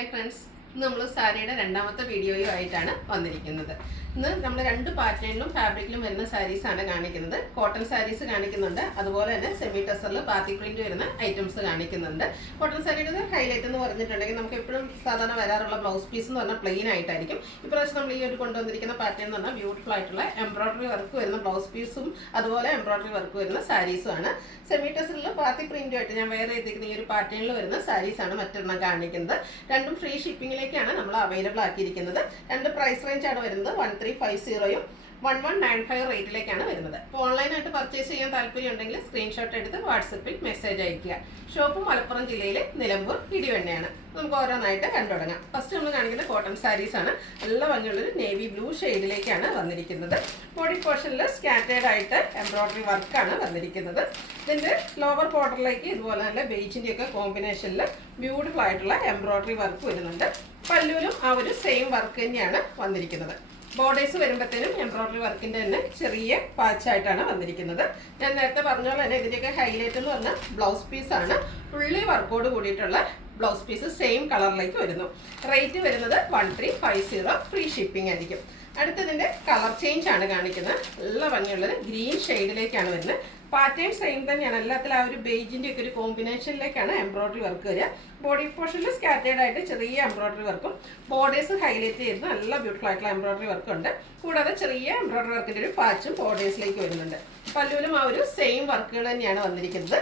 Hi friends, ഇന്ന് നമ്മൾ സാരിയുടെ രണ്ടാമത്തെ വീഡിയോയുമായിട്ടാണ് വന്നിരിക്കുന്നത്. ഇന്ന് നമ്മൾ രണ്ട് പാറ്റേണിലും ഫാബ്രിക്കിലും വരുന്ന സാരീസാണ് കാണിക്കുന്നത്. കോട്ടൺ സാരീസ് കാണിക്കുന്നുണ്ട്, അതുപോലെ തന്നെ സെമി ടെസറിൽ ബാത്തി പ്രിന്റ് വരുന്ന ഐറ്റംസ് കാണിക്കുന്നുണ്ട്. കോട്ടൺ സാരിയുടെ ഹൈലൈറ്റ് എന്ന് പറഞ്ഞിട്ടുണ്ടെങ്കിൽ നമുക്ക് എപ്പോഴും സാധാരണ വരാറുള്ള ബ്ലൗസ് പീസ് എന്ന് പറഞ്ഞാൽ പ്ലെയിൻ ആയിട്ടായിരിക്കും. ഇപ്രാവശ്യം നമ്മൾ ഈ ഒരു കൊണ്ടുവന്നിരിക്കുന്ന പാറ്റേൺ എന്ന് പറഞ്ഞാൽ ബ്യൂട്ടിഫുൾ ആയിട്ടുള്ള എംബ്രോയിഡറി വർക്ക് വരുന്ന ബ്ലൗസ് പീസും അതുപോലെ എംബ്രോയിഡറി വർക്ക് വരുന്ന സാരീസുമാണ്. സെമി ടെസറിൽ ബാത്തി പ്രിന്റുമായിട്ട് ഞാൻ വേറെ ചെയ്തിരിക്കുന്ന ഈ ഒരു പാറ്റേണിൽ വരുന്ന സാരീസാണ് മറ്റൊരെണ്ണം കാണിക്കുന്നത്. രണ്ടും ഫ്രീ ഷിപ്പിംഗിലേക്കാണ് നമ്മൾ അവൈലബിൾ ആക്കിയിരിക്കുന്നത്. രണ്ട് പ്രൈസ് റേഞ്ചാണ് വരുന്നത്. 1350യും 1195 റേറ്റിലേക്കാണ് വരുന്നത്. അപ്പോൾ ഓൺലൈനായിട്ട് പർച്ചേസ് ചെയ്യാൻ താല്പര്യം ഉണ്ടെങ്കിൽ സ്ക്രീൻഷോട്ട് എടുത്ത് വാട്സപ്പിൽ മെസ്സേജ് അയയ്ക്കുക. ഷോപ്പ് മലപ്പുറം ജില്ലയിലെ നിലമ്പൂർ ഇടിവണ്ണയാണ്. നമുക്ക് ഓരോന്നായിട്ട് കണ്ടു തുടങ്ങാം. ഫസ്റ്റ് നമ്മൾ കാണിക്കുന്ന കോട്ടൺ സാരീസാണ്. നല്ല ഭംഗിയുള്ളൊരു നേവി ബ്ലൂ ഷെയ്ഡിലേക്കാണ് വന്നിരിക്കുന്നത്. ബോഡി പോർഷനിൽ സ്കാറ്റേഡ് ആയിട്ട് എംബ്രോയിഡറി വർക്കാണ് വന്നിരിക്കുന്നത്. ഇതിൻ്റെ ലോവർ ബോർഡറിലേക്ക് ഇതുപോലെ നല്ല ബേജിൻ്റെ ഒക്കെ കോമ്പിനേഷനിൽ ബ്യൂട്ടിഫുൾ ആയിട്ടുള്ള എംബ്രോയിഡറി വർക്ക് വരുന്നുണ്ട്. പല്ലുവിലും ആ ഒരു സെയിം വർക്ക് തന്നെയാണ് വന്നിരിക്കുന്നത്. ബോർഡേഴ്സ് വരുമ്പോഴത്തേനും എംബ്രോയിഡറി വർക്കിൻ്റെ തന്നെ ചെറിയ പാച്ചായിട്ടാണ് വന്നിരിക്കുന്നത്. ഞാൻ നേരത്തെ പറഞ്ഞ പോലെ തന്നെ ഇതിൻ്റെയൊക്കെ ഹൈലൈറ്റ് എന്ന് പറഞ്ഞാൽ ബ്ലൗസ് പീസാണ്. ഫുള്ളി വർക്കോട് കൂടിയിട്ടുള്ള ബ്ലൗസ് പീസ് സെയിം കളറിലേക്ക് വരുന്നു. റേറ്റ് വരുന്നത് 1350, ഫ്രീ ഷിപ്പിംഗ് ആയിരിക്കും. അടുത്തതിൻ്റെ കളർ ചേഞ്ച് ആണ് കാണിക്കുന്നത്. നല്ല ഭംഗിയുള്ളത് ഗ്രീൻ ഷെയ്ഡിലേക്കാണ് വരുന്നത്. പാറ്റേൺ സെയിം തന്നെയാണ്. എല്ലാത്തിലും ആ ഒരു ബേജിൻ്റെ ഒക്കെ ഒരു കോമ്പിനേഷനിലേക്കാണ് എംബ്രോയിഡറി വർക്ക് വരിക. ബോഡി പോർഷനിൽ സ്കാറ്റേഡ് ആയിട്ട് ചെറിയ എംബ്രോയിഡറി വർക്കും ബോർഡേഴ്സ് ഹൈലൈറ്റ് ചെയ്ത് നല്ല ബ്യൂട്ടിഫുൾ ആയിട്ടുള്ള എംബ്രോയിഡറി വർക്ക് ഉണ്ട്. കൂടാതെ ചെറിയ എംബ്രോയിഡറി വർക്കിൻ്റെ ഒരു പാച്ചും ബോർഡേഴ്സിലേക്ക് വരുന്നുണ്ട്. പല്ലുവിലും ആ ഒരു സെയിം വർക്കുകൾ തന്നെയാണ് വന്നിരിക്കുന്നത്.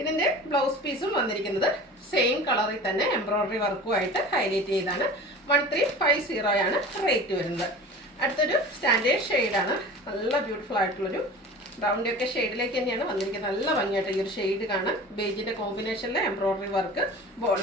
ഇതിൻ്റെ ബ്ലൗസ് പീസും വന്നിരിക്കുന്നത് സെയിം കളറിൽ തന്നെ എംബ്രോയിഡറി വർക്കുമായിട്ട് ഹൈലൈറ്റ് ചെയ്താണ്. 1350 റേറ്റ് വരുന്നത്. അടുത്തൊരു സ്റ്റാൻഡേർഡ് ഷെയ്ഡാണ്. നല്ല ബ്യൂട്ടിഫുൾ ആയിട്ടുള്ളൊരു ബ്രൗണിൻ്റെ ഒക്കെ ഷെയ്ഡിലേക്ക് തന്നെയാണ് വന്നിരിക്കുന്നത്. നല്ല ഭംഗിയായിട്ട് ഈ ഒരു ഷെയ്ഡ് കാണാൻ. ബേജിൻ്റെ കോമ്പിനേഷനിൽ എംബ്രോയിഡറി വർക്ക്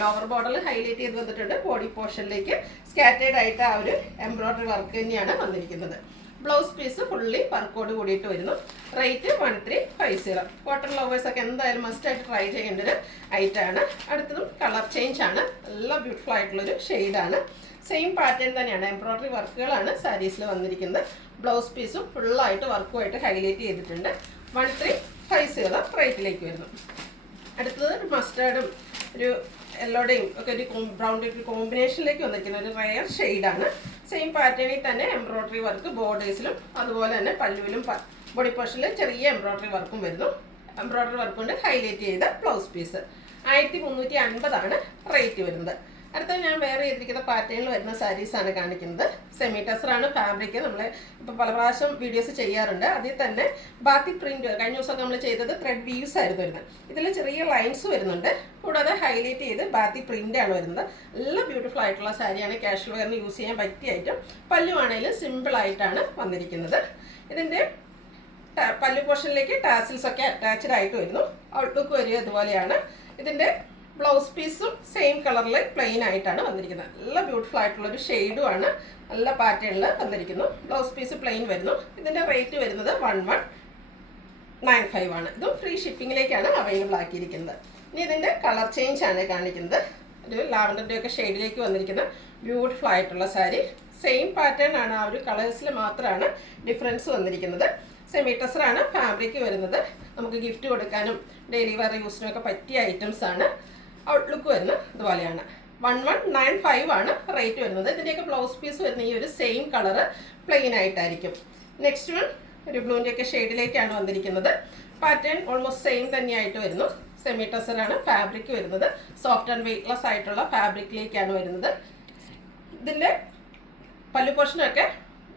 ലോവർ ബോർഡറിൽ ഹൈലൈറ്റ് ചെയ്ത് വന്നിട്ടുണ്ട്. ബോഡി പോർഷനിലേക്ക് സ്കാറ്റേഡ് ആയിട്ട് ആ ഒരു എംബ്രോയിഡറി വർക്ക് തന്നെയാണ് വന്നിരിക്കുന്നത്. ബ്ലൗസ് പീസ് ഫുള്ളി വർക്കോട് കൂടിയിട്ട് വരുന്നു. റേറ്റ് 1350. കോട്ടൺ ലവേഴ്സൊക്കെ എന്തായാലും മസ്റ്റായിട്ട് ട്രൈ ചെയ്യേണ്ട ഒരു ഐറ്റമാണ്. അടുത്തതും കളർ ചേഞ്ച് ആണ്. നല്ല ബ്യൂട്ടിഫുൾ ആയിട്ടുള്ളൊരു ഷെയ്ഡാണ്. സെയിം പാറ്റേൺ തന്നെയാണ്. എംബ്രോയിഡറി വർക്കുകളാണ് സാരീസിൽ വന്നിരിക്കുന്നത്. ബ്ലൗസ് പീസും ഫുള്ളായിട്ട് വർക്കുമായിട്ട് ഹൈലൈറ്റ് ചെയ്തിട്ടുണ്ട്. 1350 റേറ്റിലേക്ക് വരുന്നു. അടുത്തത് മസ്റ്റാർഡും ഒരു യെല്ലോയുടെയും ഒക്കെ ഒരു ബ്രൗണിൻ്റെ ഒരു കോമ്പിനേഷനിലേക്ക് വന്നിരിക്കുന്ന ഒരു റെയർ ഷെയ്ഡാണ്. സെയിം പാറ്റേണിൽ തന്നെ എംബ്രോയിഡറി വർക്ക് ബോർഡേഴ്സിലും അതുപോലെ തന്നെ പല്ലുവിലും ബോഡി പോർഷനിൽ ചെറിയ എംബ്രോയിഡറി വർക്കും വരുന്നു. എംബ്രോയിഡറി വർക്ക് കൊണ്ട് ഹൈലൈറ്റ് ചെയ്ത ബ്ലൗസ് പീസ് 1350 റേറ്റ് വരുന്നത്. അടുത്ത ഞാൻ വേറെ ചെയ്തിരിക്കുന്ന പാറ്റേണിൽ വരുന്ന സാരീസാണ് കാണിക്കുന്നത്. സെമി ടെസറാണ് ഫാബ്രിക്. നമ്മൾ ഇപ്പോൾ പല പ്രാവശ്യം വീഡിയോസ് ചെയ്യാറുണ്ട്. അതിൽ തന്നെ ബാത്തി പ്രിൻറ്റ് കഴിഞ്ഞ ദിവസമൊക്കെ നമ്മൾ ചെയ്തത് ത്രെഡ് വീവ്സ് ആയിരുന്നു വരുന്നത്. ഇതിൽ ചെറിയ ലൈൻസ് വരുന്നുണ്ട്. കൂടാതെ ഹൈലൈറ്റ് ചെയ്ത് ബാത്തി പ്രിൻ്റാണ് വരുന്നത്. നല്ല ബ്യൂട്ടിഫുൾ ആയിട്ടുള്ള സാരിയാണ്. ക്യാഷ്വൽ വെയറിന് യൂസ് ചെയ്യാൻ പറ്റിയ ഐറ്റം. പല്ലുവാണെങ്കിലും സിമ്പിളായിട്ടാണ് വന്നിരിക്കുന്നത്. ഇതിൻ്റെ പല്ലു പോർഷനിലേക്ക് ടാസിൽസ് ഒക്കെ അറ്റാച്ച്ഡ് ആയിട്ട് വരുന്നു. ഔട്ട്ലുക്ക് വരിക ഇതുപോലെയാണ്. ഇതിൻ്റെ ബ്ലൗസ് പീസും സെയിം കളറിൽ പ്ലെയിൻ ആയിട്ടാണ് വന്നിരിക്കുന്നത്. നല്ല ബ്യൂട്ടിഫുൾ ആയിട്ടുള്ളൊരു ഷെയ്ഡുമാണ്. നല്ല പാറ്റേണിൽ വന്നിരിക്കുന്നു. ബ്ലൗസ് പീസ് പ്ലെയിൻ വരുന്നു. ഇതിൻ്റെ റേറ്റ് വരുന്നത് 1195. ഇതും ഫ്രീ ഷിപ്പിങ്ങിലേക്കാണ് അവൈലബിൾ ആക്കിയിരിക്കുന്നത്. ഇനി ഇതിൻ്റെ കളർ ചേഞ്ച് ആണ് കാണിക്കുന്നത്. ഒരു ലാവൻഡറിൻ്റെ ഒക്കെ ഷെയ്ഡിലേക്ക് വന്നിരിക്കുന്ന ബ്യൂട്ടിഫുൾ ആയിട്ടുള്ള സാരി. സെയിം പാറ്റേൺ ആണ്. ആ ഒരു കളേഴ്സിൽ മാത്രമാണ് ഡിഫറൻസ് വന്നിരിക്കുന്നത്. സെമി ടെസറാണ് ഫാബ്രിക് വരുന്നത്. നമുക്ക് ഗിഫ്റ്റ് കൊടുക്കാനും ഡെയിലി വെയർ യൂസിനും ഒക്കെ പറ്റിയ ഐറ്റംസ് ആണ്. ഔട്ട്ലുക്ക് വരുന്നത് ഇതുപോലെയാണ്. 1195 റേറ്റ് വരുന്നത്. ഇതിൻ്റെയൊക്കെ ബ്ലൗസ് പീസ് വരുന്ന ഈ ഒരു സെയിം കളറ് പ്ലെയിൻ ആയിട്ടായിരിക്കും. നെക്സ്റ്റ് വൺ ഒരു ബ്ലൂൻ്റെ ഒക്കെ ഷെയ്ഡിലേക്കാണ് വന്നിരിക്കുന്നത്. പാറ്റേൺ ഓൾമോസ്റ്റ് സെയിം തന്നെയായിട്ട് വരുന്നു. സെമി ടെസറാണ് ഫാബ്രിക് വരുന്നത്. സോഫ്റ്റ് ആൻഡ് വെയ്റ്റ്ലെസ് ആയിട്ടുള്ള ഫാബ്രിക്കിലേക്കാണ് വരുന്നത്. ഇതിൻ്റെ പല്ലു പോർഷനൊക്കെ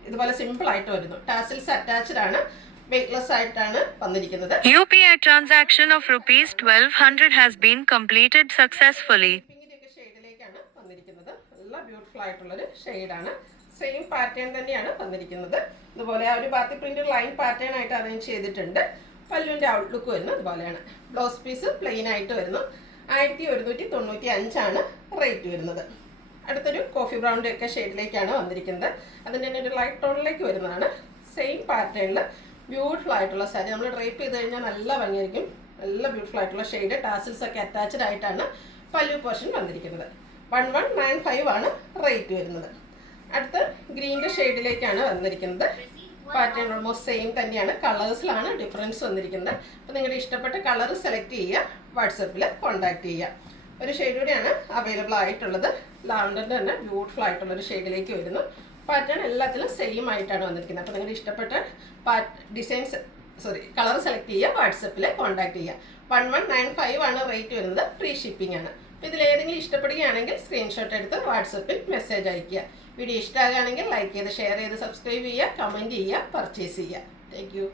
ഇതുപോലെ സിമ്പിൾ ആയിട്ട് വരുന്നു. ടാസിൽസ് അറ്റാച്ച്ഡ് ആണ്. വെയ്റ്റ്ലെസ് ആയിട്ടാണ് വന്നിരിക്കുന്നത്. UPI transaction of ₹1200 has been completed successfully. ഷെയ്ഡിലേക്കാണ് വന്നിരിക്കുന്നത്. നല്ല ബ്യൂട്ടിഫുൾ ആയിട്ടുള്ളൊരു ഷെയ്ഡാണ്. സെയിം പാറ്റേൺ തന്നെയാണ് വന്നിരിക്കുന്നത്. ഇതുപോലെ ആ ഒരു ബാത്തി പ്രിന്റ് ലൈൻ പാറ്റേൺ ആയിട്ട് അറേഞ്ച് ചെയ്തിട്ടുണ്ട്. പല്ലുവിൻ്റെ ഔട്ട്ലുക്ക് വരുന്നത് ഇതുപോലെയാണ്. ബ്ലൗസ് പീസ് പ്ലെയിൻ ആയിട്ട് വരുന്നു. 1195 റേറ്റ് വരുന്നത്. അടുത്തൊരു കോഫി ബ്രൗണിൻ്റെ ഒക്കെ ഷെയ്ഡിലേക്കാണ് വന്നിരിക്കുന്നത്. അതിൻ്റെ തന്നെ ഒരു ലൈറ്റ് ടോണിലേക്ക് വരുന്നതാണ്. സെയിം പാറ്റേണിൽ ബ്യൂട്ടിഫുൾ ആയിട്ടുള്ള സാരി. നമ്മൾ ഡ്രേപ്പ് ചെയ്ത് കഴിഞ്ഞാൽ നല്ല ഭംഗിയായിരിക്കും. നല്ല ബ്യൂട്ടിഫുൾ ആയിട്ടുള്ള ഷെയ്ഡ്. ടാസിൽസ് ഒക്കെ അറ്റാച്ച്ഡ് ആയിട്ടാണ് പല്ലു പോർഷൻ വന്നിരിക്കുന്നത്. 1195 റേറ്റ് വരുന്നത്. അടുത്ത ഗ്രീൻ്റെ ഷെയ്ഡിലേക്കാണ് വന്നിരിക്കുന്നത്. പാറ്റേൺ ഓൾമോസ്റ്റ് സെയിം തന്നെയാണ്. കളേഴ്സിലാണ് ഡിഫറൻസ് വന്നിരിക്കുന്നത്. അപ്പോൾ നിങ്ങളുടെ ഇഷ്ടപ്പെട്ട കളർ സെലക്ട് ചെയ്യുക. വാട്സപ്പിൽ കോൺടാക്ട് ചെയ്യുക. ഒരു ഷെയ്ഡ് കൂടിയാണ് അവൈലബിൾ ആയിട്ടുള്ളത്. ലാവൻഡറിൻ്റെ തന്നെ ബ്യൂട്ടിഫുൾ ആയിട്ടുള്ളൊരു ഷെയ്ഡിലേക്ക് വരുന്നു. പാറ്റേൺ എല്ലാത്തിലും സെയിം ആയിട്ടാണ് വന്നിരിക്കുന്നത്. അപ്പോൾ നിങ്ങളുടെ ഇഷ്ടപ്പെട്ട കളർ സെലക്ട് ചെയ്യുക, വാട്സപ്പിൽ കോൺടാക്ട് ചെയ്യുക. 1195 ആണ് റേറ്റ് വരുന്നത്, ഫ്രീ ഷിപ്പിംഗ് ആണ്. അപ്പോൾ ഇതിലേതെങ്കിലും ഇഷ്ടപ്പെടുകയാണെങ്കിൽ സ്ക്രീൻഷോട്ട് എടുത്ത് വാട്സപ്പിൽ മെസ്സേജ് അയയ്ക്കുക. വീഡിയോ ഇഷ്ടമാകുകയാണെങ്കിൽ ലൈക്ക് ചെയ്ത് ഷെയർ ചെയ്ത് സബ്സ്ക്രൈബ് ചെയ്യുക, കമൻറ്റ് ചെയ്യുക, പർച്ചേസ് ചെയ്യുക. Thank you.